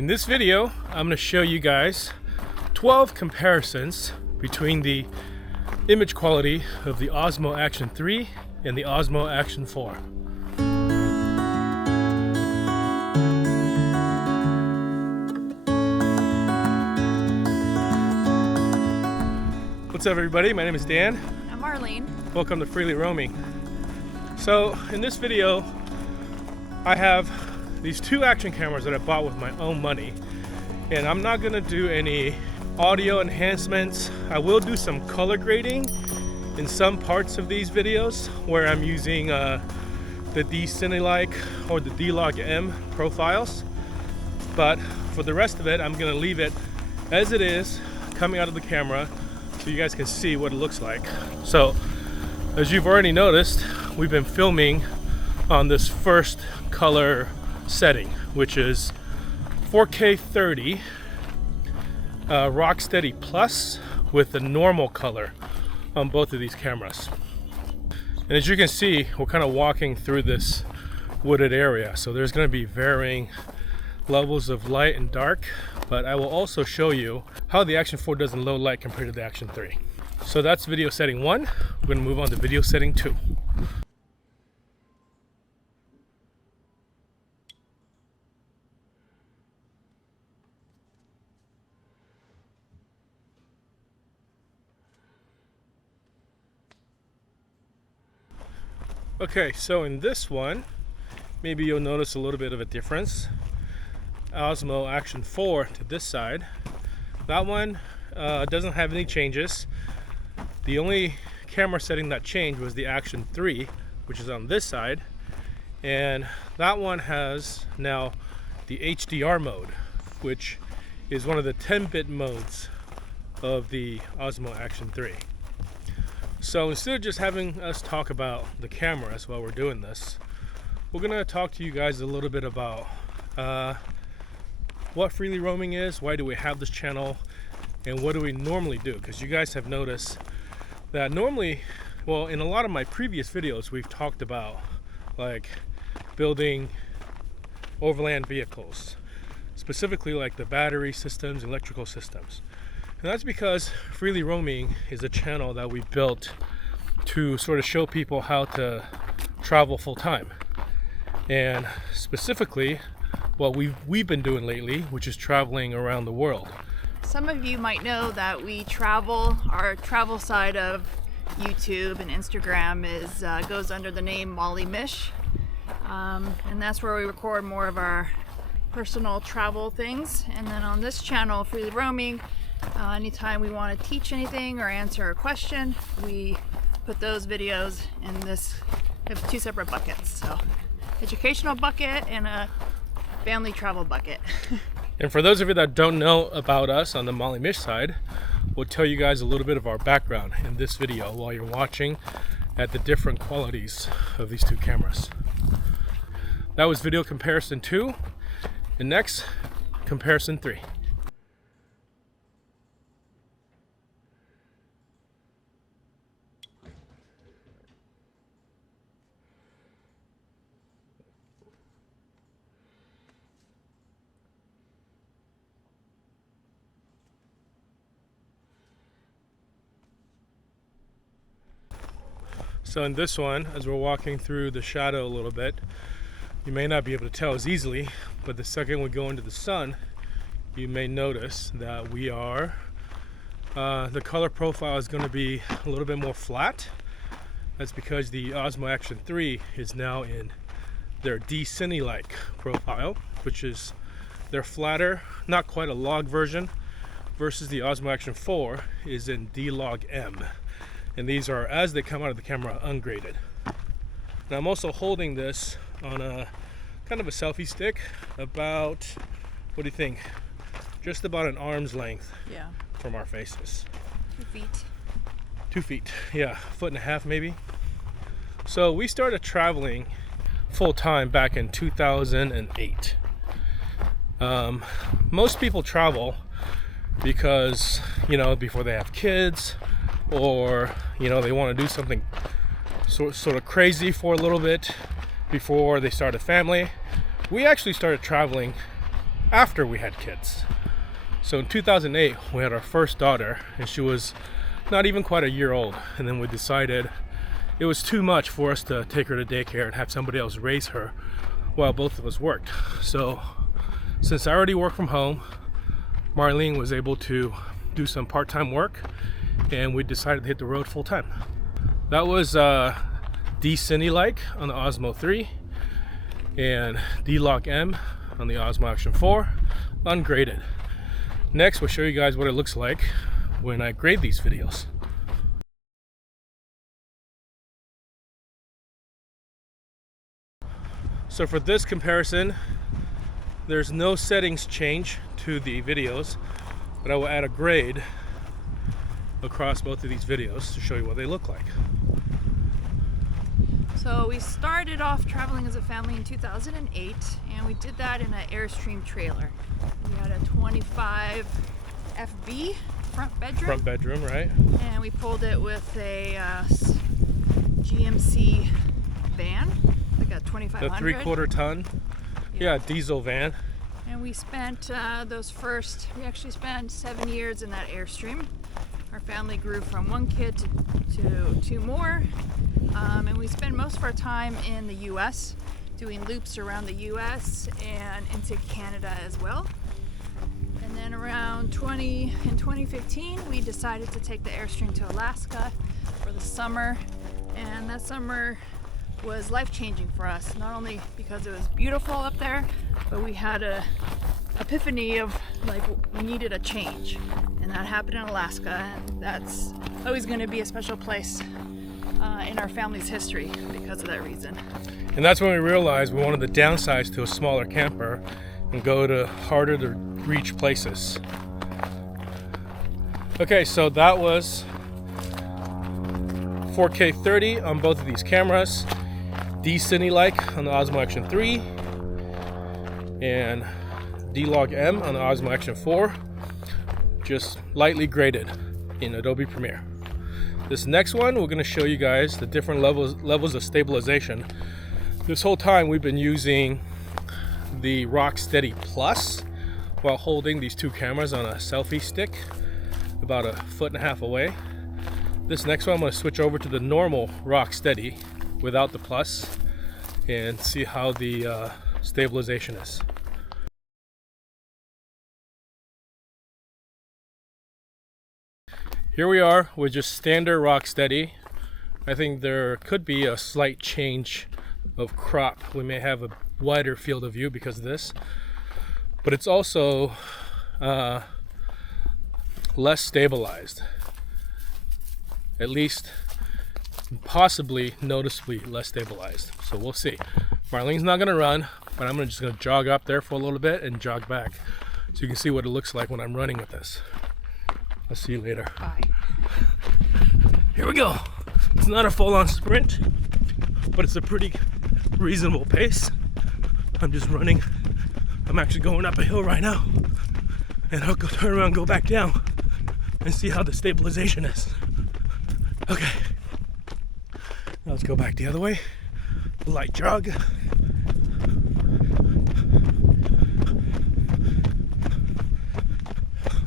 In this video, I'm going to show you guys 12 comparisons between the image quality of the Osmo Action 3 and the Osmo Action 4. What's up everybody, my name is Dan. I'm Marlene. Welcome to Freely Roaming. So in this video, I have these two action cameras that I bought with my own money, and I'm not gonna do any audio enhancements. I will do some color grading in some parts of these videos where I'm using the D-CineLike or the D-Log M profiles, but for the rest of it, I'm gonna leave it as it is coming out of the camera so you guys can see what it looks like. So as you've already noticed, we've been filming on this first color setting, which is 4K 30 RockSteady Plus with the normal color on both of these cameras. And as you can see, we're kind of walking through this wooded area, so there's going to be varying levels of light and dark, but I will also show you how the Action 4 does in low light compared to the Action 3. So that's video setting 1. We're going to move on to video setting 2. Okay, so in this one, maybe you'll notice a little bit of a difference. Osmo Action 4 to this side. That one doesn't have any changes. The only camera setting that changed was the Action 3, which is on this side. And that one has now the HDR mode, which is one of the 10-bit modes of the Osmo Action 3. So instead of just having us talk about the cameras while we're doing this, we're going to talk to you guys a little bit about what Freely Roaming is, why do we have this channel, and what do we normally do. Because you guys have noticed that normally, well, in a lot of my previous videos, we've talked about like building overland vehicles, specifically like the battery systems, electrical systems. And that's because Freely Roaming is a channel that we built to sort of show people how to travel full time. And specifically, what we've been doing lately, which is traveling around the world. Some of you might know that we travel. Our travel side of YouTube and Instagram goes under the name Molly Mish. And that's where we record more of our personal travel things. And then on this channel, Freely Roaming, anytime we want to teach anything or answer a question, we put those videos in this. We have two separate buckets, so educational bucket and a family travel bucket. And for those of you that don't know about us on the Molly Mish side, we'll tell you guys a little bit of our background in this video while you're watching at the different qualities of these two cameras. That was video comparison 2, and next, comparison 3. So in this one, as we're walking through the shadow a little bit, you may not be able to tell as easily, but the second we go into the sun, you may notice that we are, the color profile is going to be a little bit more flat. That's because the Osmo Action 3 is now in their D-CineLike profile, which is their flatter, not quite a log version, versus the Osmo Action 4 is in D-Log M. And these are, as they come out of the camera, ungraded. Now I'm also holding this on a kind of a selfie stick, about, what do you think? Just about an arm's length from our faces. 2 feet. 2 feet, yeah, 1.5 feet maybe. So we started traveling full time back in 2008. Most people travel because, you know, before they have kids, or you know, they want to do something sort of crazy for a little bit before they start a family. We actually started traveling after we had kids. So in 2008, we had our first daughter, and she was not even quite a year old. And then we decided it was too much for us to take her to daycare and have somebody else raise her while both of us worked. So since I already work from home, Marlene was able to do some part-time work, and we decided to hit the road full-time. That was D-CineLike on the Osmo 3 and D-Log M on the Osmo Action 4, ungraded. Next, we'll show you guys what it looks like when I grade these videos. So for this comparison, there's no settings change to the videos, but I will add a grade across both of these videos to show you what they look like. So we started off traveling as a family in 2008, and we did that in an Airstream trailer. We had a 25 FB front bedroom, Right? and we pulled it with a GMC van, like a 2500. The 3/4 ton, yeah, diesel van. And we spent we actually spent 7 years in that Airstream. Our family grew from 1 kid to 2 more. And we spend most of our time in the US, doing loops around the US and into Canada as well. And then around 2015, we decided to take the Airstream to Alaska for the summer. And that summer was life-changing for us, not only because it was beautiful up there, but we had a epiphany of like we needed a change. And that happened in Alaska, and that's always going to be a special place in our family's history because of that reason. And that's when we realized we wanted to downsize to a smaller camper and go to harder to reach places. Okay, so that was 4K 30 on both of these cameras, D-CineLike on the Osmo Action 3 and D-Log M on the Osmo Action 4, just lightly graded in Adobe Premiere. This next one, we're going to show you guys the different levels of stabilization. This whole time we've been using the RockSteady Plus while holding these 2 cameras on a selfie stick about 1.5 feet away. This next one I'm going to switch over to the normal RockSteady without the Plus and see how the stabilization is. Here we are with just standard RockSteady. I think there could be a slight change of crop. We may have a wider field of view because of this, but it's also less stabilized. At least possibly noticeably less stabilized. So we'll see. Marlene's not gonna run, but I'm just gonna jog up there for a little bit and jog back so you can see what it looks like when I'm running with this. I'll see you later. Bye. Here we go. It's not a full-on sprint, but it's a pretty reasonable pace. I'm just running. I'm actually going up a hill right now, and I'll go turn around, go back down, and see how the stabilization is. Okay. Now let's go back the other way. Light jog.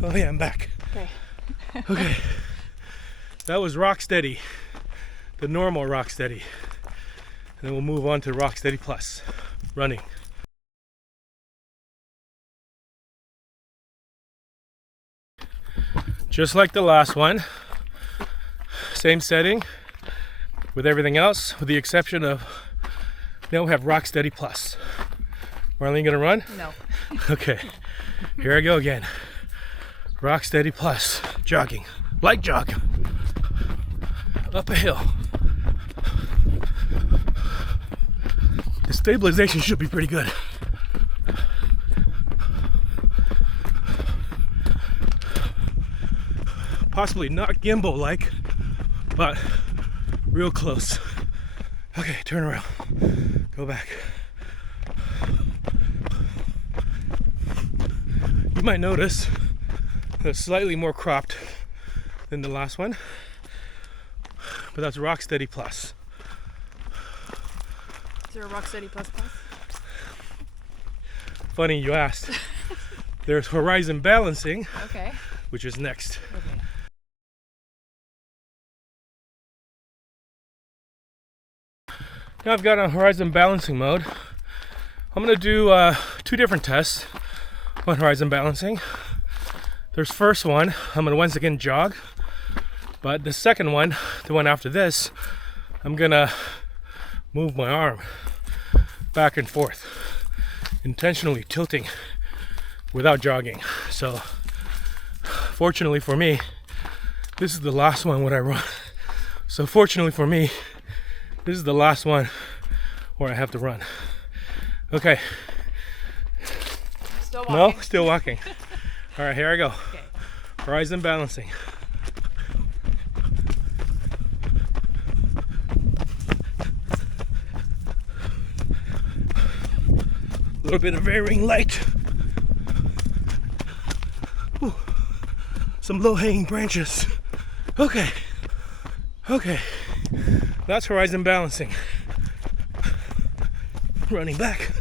Oh yeah, I'm back. Okay. Okay. That was RockSteady, the normal RockSteady. And then we'll move on to RockSteady Plus, running. Just like the last one, same setting with everything else, with the exception of now we have RockSteady Plus. Marlene gonna run? No. Okay, here I go again. RockSteady Plus, jogging, light jog, up a hill. The stabilization should be pretty good. Possibly not gimbal-like, but real close. Okay, turn around, go back. You might notice it's slightly more cropped than the last one, but that's RockSteady Plus. Is there a RockSteady Plus Plus? Funny you asked. There's horizon balancing, Okay. which is next. Okay. Now I've got on horizon balancing mode. I'm gonna do 2 different tests on horizon balancing. There's first one, I'm gonna once again jog, but the second one, the one after this, I'm gonna move my arm back and forth, intentionally tilting without jogging. So fortunately for me, this is the last one when I run. So fortunately for me, this is the last one where I have to run. Okay. Still walking. No, still walking. All right, here I go. Okay. Horizon balancing. A little bit of varying light. Ooh. Some low-hanging branches. Okay. Okay. That's horizon balancing. Running back.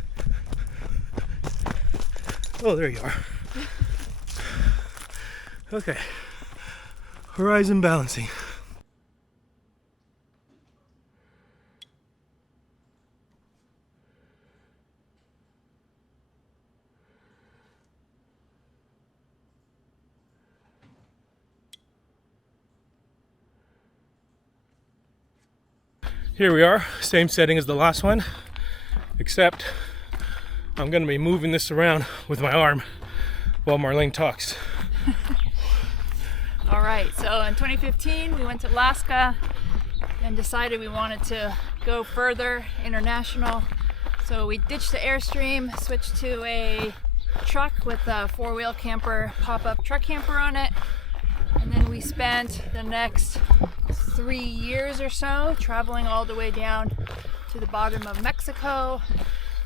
Oh, there you are. Okay. Horizon balancing. Here we are, same setting as the last one, except I'm gonna be moving this around with my arm while Marlene talks. All right, so in 2015, we went to Alaska and decided we wanted to go further international. So we ditched the Airstream, switched to a truck with a 4-wheel camper, pop-up truck camper on it. And then we spent the next 3 years or so traveling all the way down to the bottom of Mexico,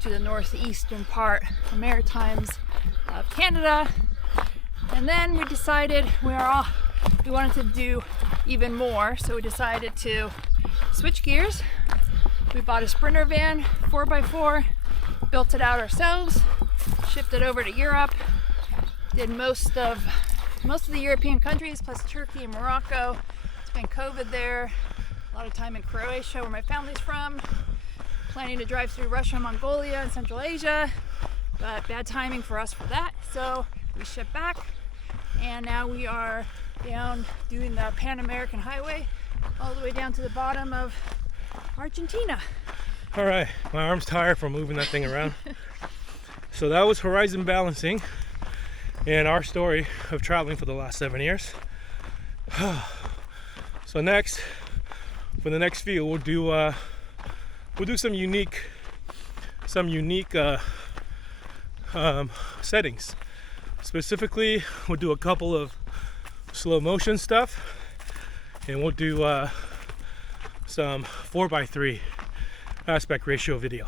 to the northeastern part, the Maritimes of Canada. And then we decided we wanted to do even more, so we decided to switch gears. We bought a Sprinter van, 4x4, built it out ourselves, shipped it over to Europe, did most of the European countries, plus Turkey and Morocco. It's been COVID there. A lot of time in Croatia, where my family's from. Planning to drive through Russia, Mongolia, and Central Asia, but bad timing for us for that. So we shipped back, and now we are down doing the Pan American Highway all the way down to the bottom of Argentina. All right, my arm's tired from moving that thing around. So that was horizon balancing and our story of traveling for the last 7 years. So next, for the next few, we'll do some unique settings. Specifically, we'll do a couple of slow motion stuff, and we'll do some 4x3 aspect ratio video.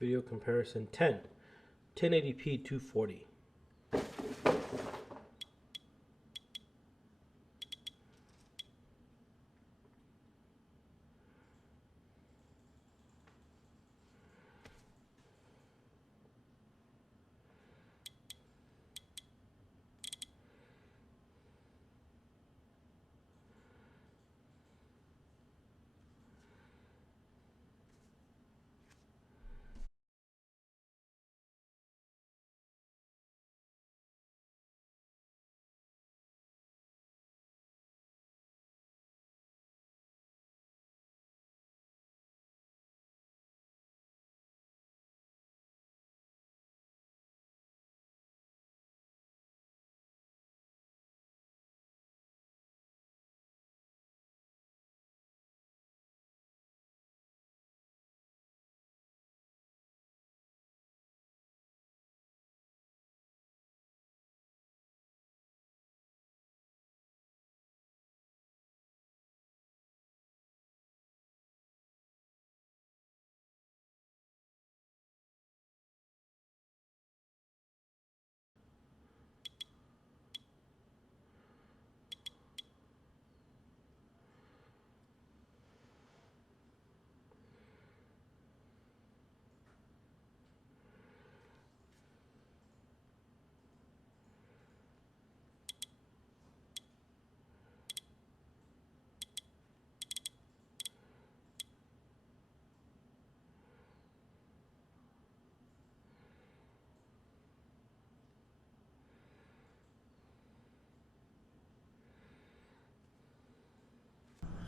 Video comparison 10. 1080p 240.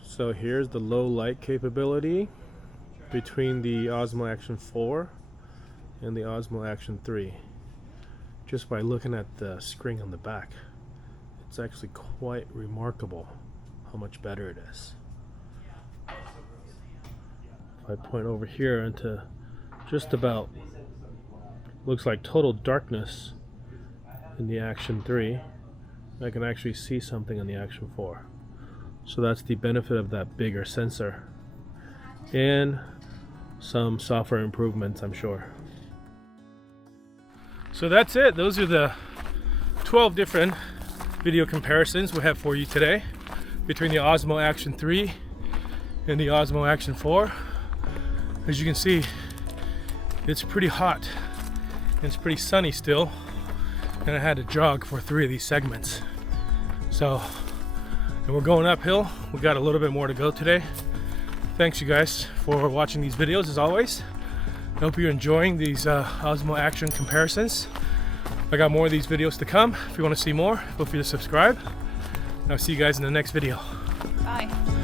So here's the low light capability between the Osmo Action 4 and the Osmo Action 3. Just by looking at the screen on the back, it's actually quite remarkable how much better it is. If I point over here into just about, looks like total darkness in the Action 3, I can actually see something in the Action 4. So that's the benefit of that bigger sensor and some software improvements, I'm sure. So that's it. Those are the 12 different video comparisons we have for you today between the Osmo Action 3 and the Osmo Action 4. As you can see, it's pretty hot and it's pretty sunny still, and I had to jog for 3 of these segments. And we're going uphill. We got a little bit more to go today. Thanks you guys for watching these videos as always. I hope you're enjoying these Osmo Action comparisons. I got more of these videos to come. If you want to see more, feel free to subscribe. I'll see you guys in the next video. Bye.